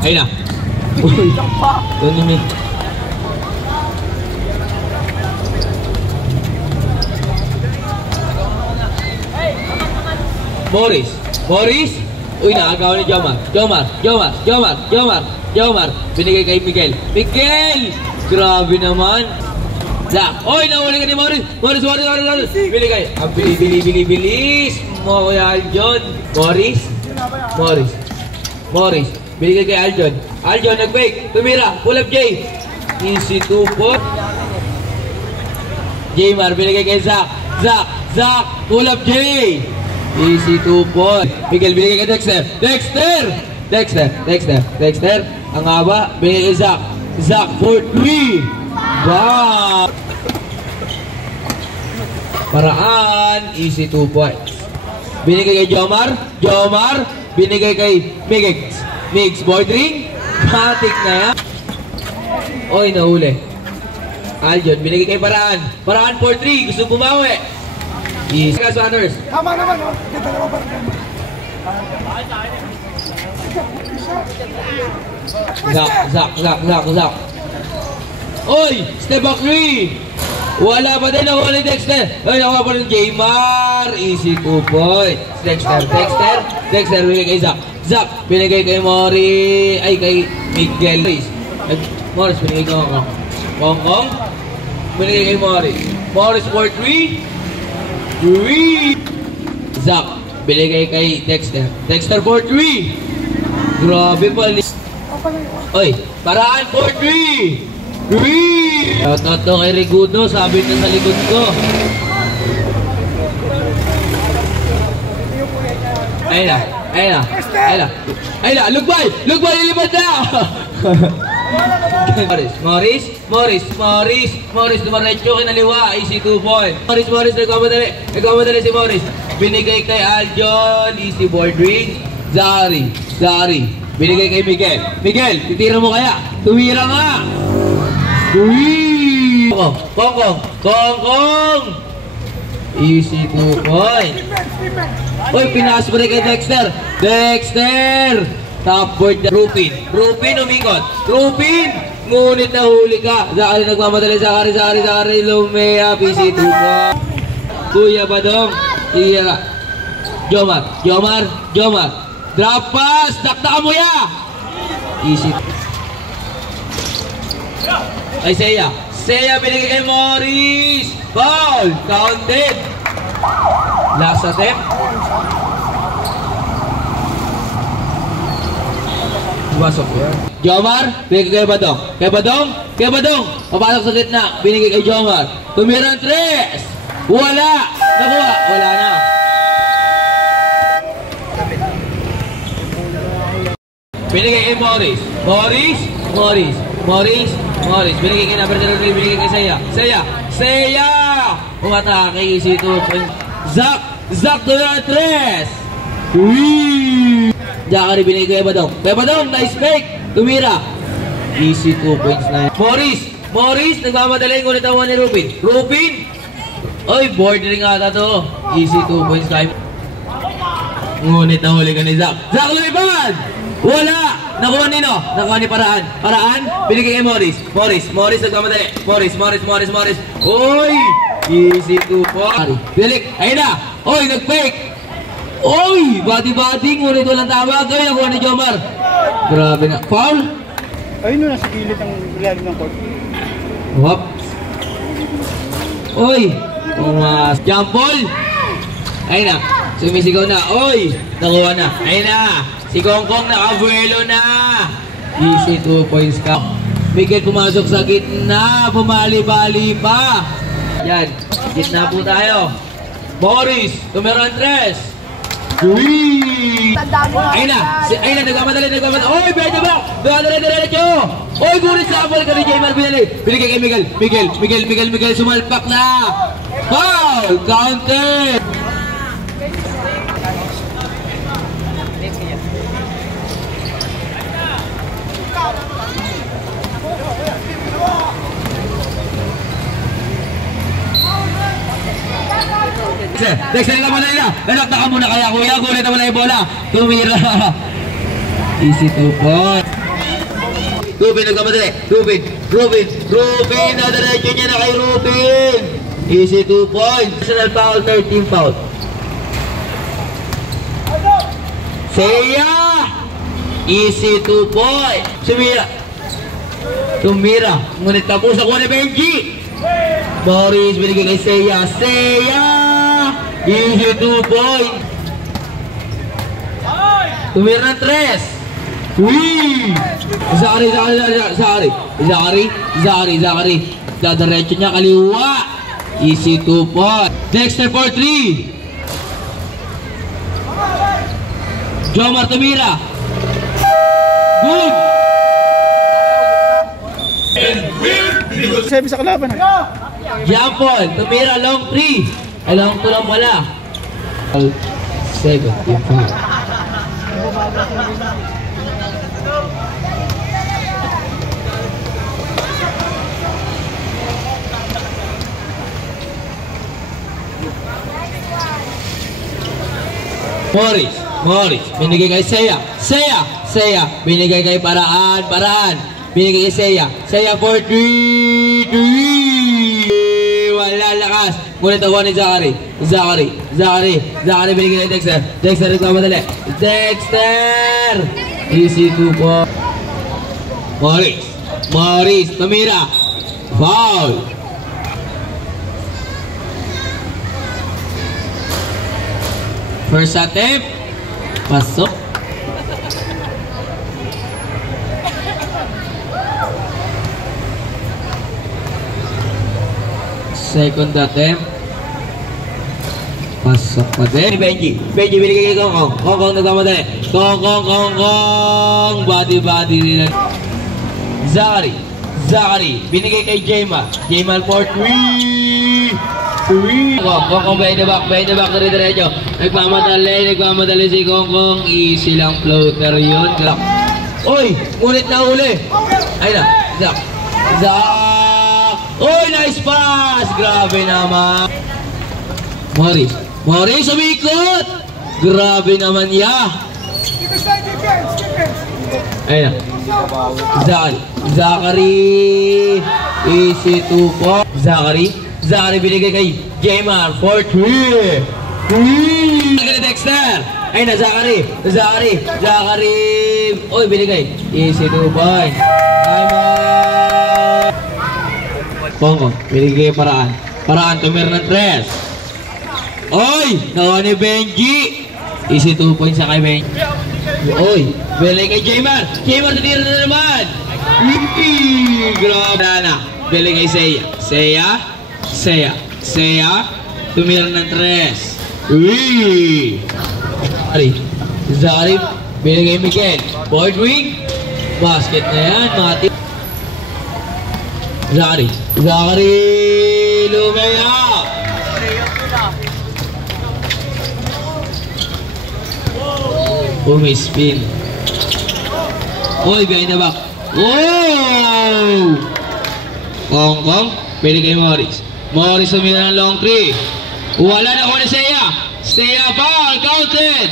Ayun na. Uy. Ganun. Morris. Uy, nakagawa ni Jomar. Binigay kay Miguel. Grabe naman. Zach. Uy, nahuli ka ni Morris. Morris. Binigay. Ang bilis. Mo kuya Aljon. Morris. Binigay kay Aljon. Aljon, nag-fake. Tumira. Pull up, Jay. Easy 2 point. Jaymar, binigay kay Zach. Pull up, Jay. Easy 2 point. Miguel, binigay kay Dexter. Ang haba, binigay kay Zach for 3. Wow! Paraan. Easy 2 points. Binigay kay Jomar. Binigay kay Migs. Board ring. Matik na yan. Oy, nahuli. Aljon, binigay kay Paraan for 3. Gusto bumawi. Easy. Runners. Tama naman, oh. Zach. Oy! Step back 3! Wala pa din ako ni Dexter. Ay, nakuha pa rin Jaymar. Easy 2 points. Dexter. Binigay kay Zach. Binigay kay Mori. Ay, kay Miguel. Morris, binigay kay Hongkong. Binigay kay Morris for 3. Zach. Binigay kay Dexter for 3. Grabe pala. Oy, Paraan for 3. Shoutout to kay Rigudo, sabi na sa likod ko. Ayun na, lugbay, lilipad na! Morris, dumaretso kinaliwa, easy 2 point. Morris, nagkamadali si Morris. Binigay kay Aljon, easy board ring. Zari, binigay kay Miguel, titira mo kaya? Tumira nga! Kongkong! Easy 2 point. Uy, pinas mo rin kay Dexter! Top board na Rupin, umikot. Ngunit nahuli ka. Zakari nagmamadali. Zakari Lumea. PC 2 point. Kuya Badong. Tira. Jomar. Drop pass. Dakta mo ya. Easy. Ay, Seiya binigay kay Morris. Foul. Counted. Last attempt. Pasok. Jomar, binigay kay Badong. Papasok sa gitna. Binigay kay Jomar. Tumira ang 3. Wala. Nakuha. Wala na. Binigay kay Morris. Binigay kay number 03. Binigay kay Seiya. Umatake. Easy 2 point. Zach tumira ang 3. Zakari binigay kay Badong. Nice fake. Tumira. Easy 2 points na. Morris. Nagmamadali. Ngunit ang 1 ni Rupin. Oy, board ring ata to. Easy 2 points kayo. Ngunit nahuli ka ni Zach. Lumipad! Wala! Nakuha ni Paraan. Binigay kay Morris. Nagmamadali. Morris. Oy! Easy 2 points. Bilik. Ayun na. Oy, nag-fake. Oy! Bati-bati, ngunit walang tama. Gawin nakuha ni Jomar. Grabe na. Foul? Ayun na, nasa gilid ang ilalim ng court. Wap. Oy! Jump ball. Ayun na. Sumisigaw na. Oy! Nakuha na. Ayun na. Si Kongkong nakabuelo na. Easy 2 points ka. Miguel pumasok sa gitna. Pumali-bali pa. Yan. Gitna po tayo. Morris. Tumira ang 3. Ayun na, nagmamadali. Oy, beto ba? Diretso. Oy, gurit sa apple ka ni Jaymar binali. Binigay kay Miguel, sumalpak na. Foul, counted. Dexter naman na. Nanakta ka muna kaya kuya. Kulit naman na yung bola. Tumira. Easy 2 point. Rubin nagkamadali. Rubin. Nadiretso niya na kay Rubin. Easy 2 points. Personal foul, 13 foul. Seiya. Easy 2 points. Tumira. Ngunit tapos ako ni Benji. Morris binigay kay Seiya. Easy 2 points. Tumira ng 3. Uy! Zachary. Dadiretso niya kaliwa. Easy 2 points. Dexter for 3. Jomar tumira. Good! Sabi sa kalaban. Jampol, tumira long 3. Long 2 lang pala. Second, yung foul. Morris, binigay kay Seiya, binigay kay Paraan, binigay kay Seiya for 3, wala lakas, ngunit ako ni Zachary, binigay kay Dexter nagmamadali, easy 2 po, Morris, tumira, foul. First attempt, pasok. Second attempt, pasok pa din. Benji binigay kay Kongkong nagmamadali. Kongkong, body nila. Zachary, binigay kay Jamal for 3. Kongkong behind the back, dire-diretso. Nagmamadali si Kongkong. Easy lang floater yun. Oy, ngunit nahuli. Ayun na, Zach. Oy, nice pass. Grabe naman. Morris umikot. Grabe naman ya. Ayun na. Zachary. Easy 2 po. Zachary binigay kay Jaymar for 3. Dexter. Ayun na, Zachary. Oy, binigay. Easy 2 points. Time out. Kongkong, binigay kay Paraan tumira ng 3. Oy, nawa ni Benji. Easy 2 points sa kay Benji. Oy, binigay kay Jaymar tumira na naman. Grabe na. Binigay kay Seiya, tumira ng 3. Zachary, binigay Miguel. Board wing. Basket na yan, mga team. Zachary, lumaya. Umispin. Oy, behind the back. Wow! Kongkong, binigay Morris tumira ng long 3. Wala na ako ni Seiya foul, counted.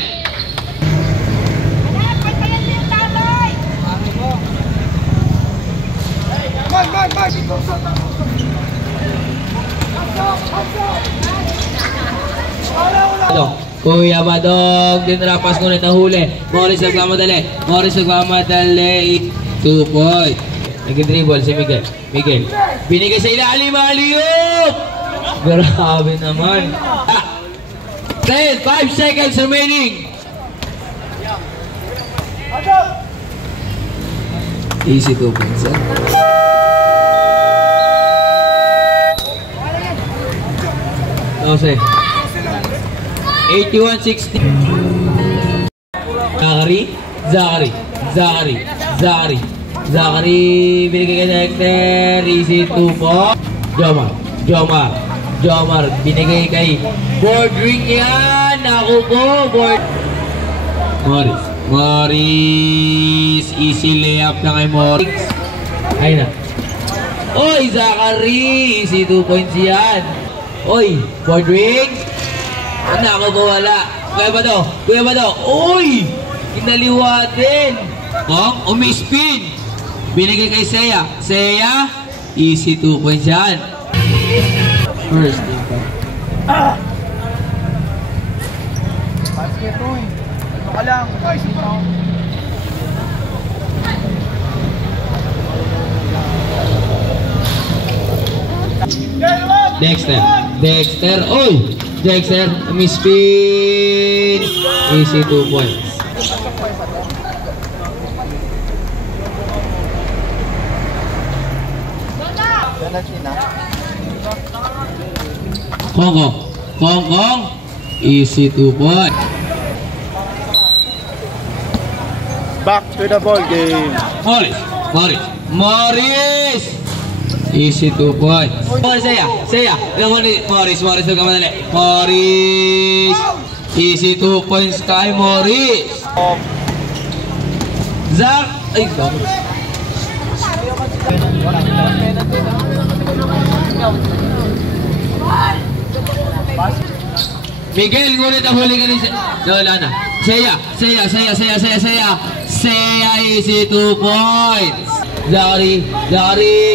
Kuya Badong, dinrapas ngunit nahuli. Morris nagmamadali. 2 points. Nag-dribble si Miguel. Binigay sa ilalim, aliyop! Grabe naman. 10, 5 seconds remaining. Easy 2 points. 81-60. Zachary, binigay kay Dexter. Easy 2 po. Jomar, binigay kay board ring yan. Ako po, board. Morris, easy layup na kay Morris. Ayun na. Oy, Zachary, easy 2 points yan. Oy, board ring. Ako po wala. Kuya ba daw? Oy, kinaliwa din. Umispin. Binigay kay Seiya. Seiya, easy 2 points yan. First team pa. Basket to eh. Ano ka lang? Dexter. Dexter. Oy! Dexter, misspin. Easy 2 points. Kong Kong. Easy 2 points. Back to the ball game. Morris. Easy 2 points. Seiya. Morris nagkamadali. Morris. Easy 2 points kay Morris. Zach. Ay, bakit? Miguel, ngunit ang huli ka ni wala na. Seiya. Seiya, easy 2 points. Zachary,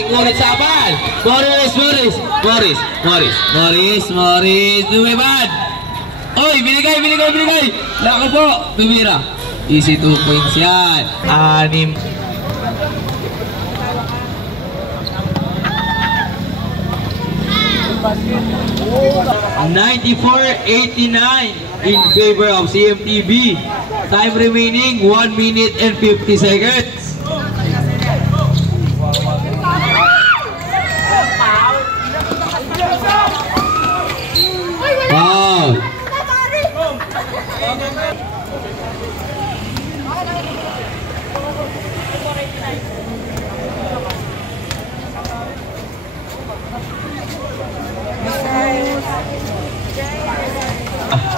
ngunit sabal. Morris, lumipad. Oy, binigay. Lako po, tumira. Easy 2 points yan. 6. 94-89 in favor of CMTV. Time remaining 1 minute and 50 seconds. Wow.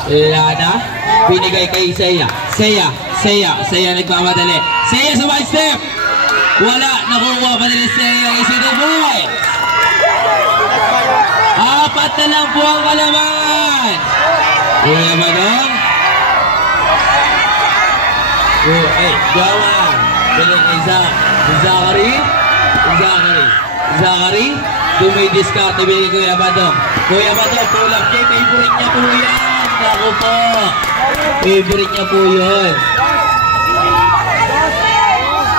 Lana, binigay kay Seiya nagmamadali. Seiya sa one step. Wala, nakuha pa nila Seiya. Easy 2 points. 4 na lang po ang kalaman. Kuya Badong. Gawang. Bilang kay Zachary. Dumidiskarte binigay Kuya Badong. Kuya Badong, pull up game. Favorite niya po yan. Ako po. Favorite niya po yun.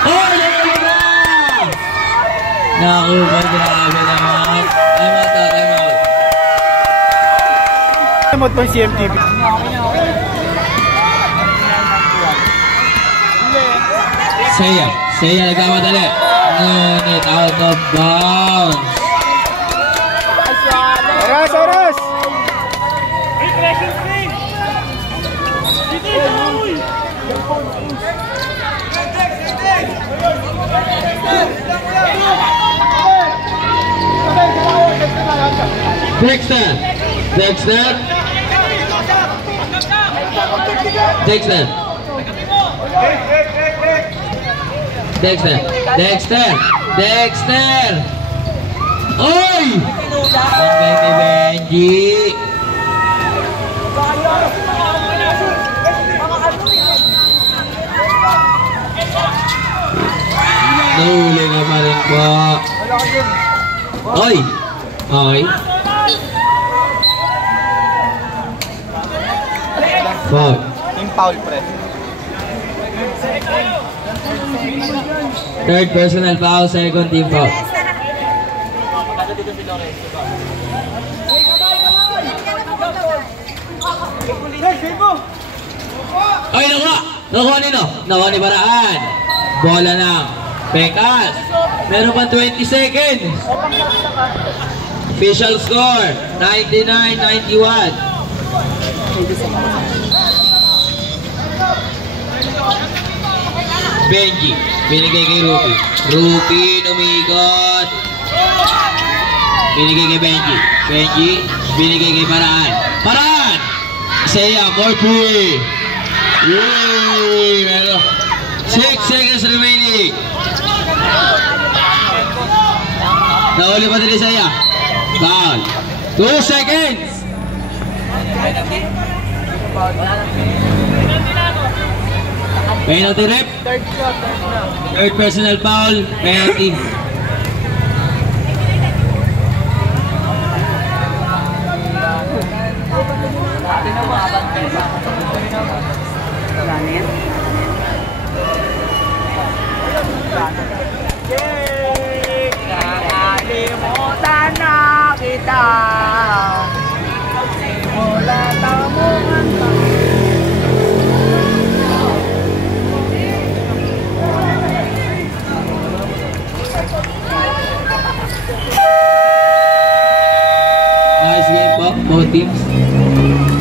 Oh, naku po, grabe naman. Time out. Remote po yung CMTV. Seiya nagkamadali. Ngunit out of bounds. Oras! Dexter. Oy! Ang ganda ni Benji. Nahuli nga pa rin po. Oy! Okay. Foul. Team foul, pre. Third personal foul, second team foul. Ay, nakuha nino. Nakuha ni Baraan. Bola ng Pekas. Meron pa 20 seconds. Official score, 99-91. Benji, binigay kay Rupi umigot. Binigay kay Benji, binigay kay Paraan. Seiya, more free. Yay! 6 seconds remaining. Nahuli pa din Seiya. Foul. 2 seconds. Penalty rep. Third shot, third na. Third personal foul. Penalty. Dati na makabantay pa. Wala na yan. Nakalimutan na kita. Simula tamungan pa. Nice game po, both teams.